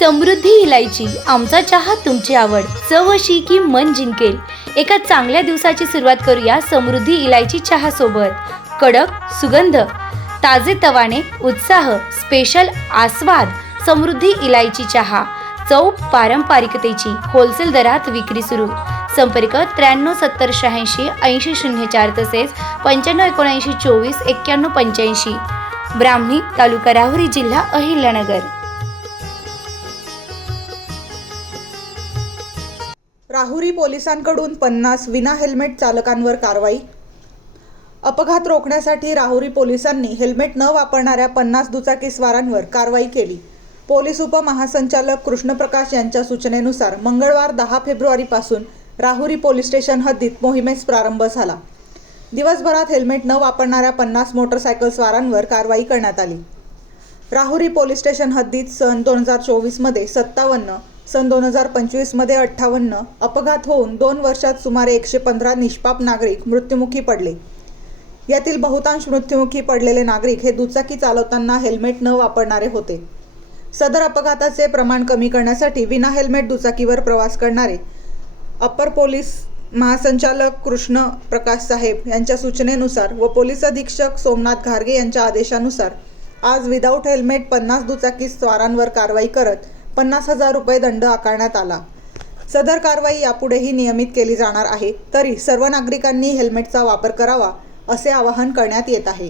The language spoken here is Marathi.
समृद्धी इलायची, आमचा चहा तुमची आवड, चव अशी की मन जिंकेल। एका चांगल्या दिवसाची सुरुवात करूया समृद्धी इलायची चहा सोबत। कडक सुगंध, ताजे तवाने, उत्साह, स्पेशल आस्वाद। समृद्धी इलायची चहा, चव पारंपरिकतेची, होलसेल दरात विक्री सुरू। संपर्क 93 70 86 80 04 तसेच 95 79 24 91 85। ब्राह्मणी, तालुका राहुरी, जिल्हा अहिल्यानगर। राहुरी पोलिसांकडून 50 विना हेल्मेट चालकांवर कारवाई। अपघात रोखण्यासाठी राहुरी पोलिसांनी हेल्मेट न वापरणाऱ्या 50 दुचाकीस्वारांवर कारवाई केली। पोलीस उपमहासंचालक कृष्णप्रकाश यांच्या सूचनेनुसार मंगळवार 10 फेब्रुवारीपासून राहुरी पोलीस स्टेशन हद्दीत मोहिमेस प्रारंभ झाला। दिवसभरात हेल्मेट न वापरणाऱ्या 50 मोटरसायकलस्वारांवर कारवाई करण्यात आली। राहुरी पोलीस स्टेशन हद्दीत सन 2024 मध्ये 57, सन 2025 मध्ये 58 अपघात होऊन 2 वर्षात सुमारे 115 निष्पाप नागरिक मृत्युमुखी पडले। यातील बहुतांश मृत्युमुखी पडलेले नागरिक हे दुचाकी चालवताना हेल्मेट न वापरणारे होते। सदर अपघाताचे प्रमाण कमी करण्यासाठी विना हेल्मेट दुचाकीवर प्रवास करणारे अप्पर पोलीस महासंचालक कृष्ण प्रकाश साहेब यांच्या सूचनेनुसार व पोलीस अधीक्षक सोमनाथ घारगे यांच्या आदेशानुसार आज विदाऊट हेल्मेट 50 दुचाकी स्वारांवर कारवाई करत 50,000 रुपये दंड आकारण्यात आला। सदर कारवाई यापुढेही नियमित केली जाणार आहे। तरी सर्व नागरिकांनी हेल्मेटचा वापर करावा असे आवाहन करण्यात येत आहे।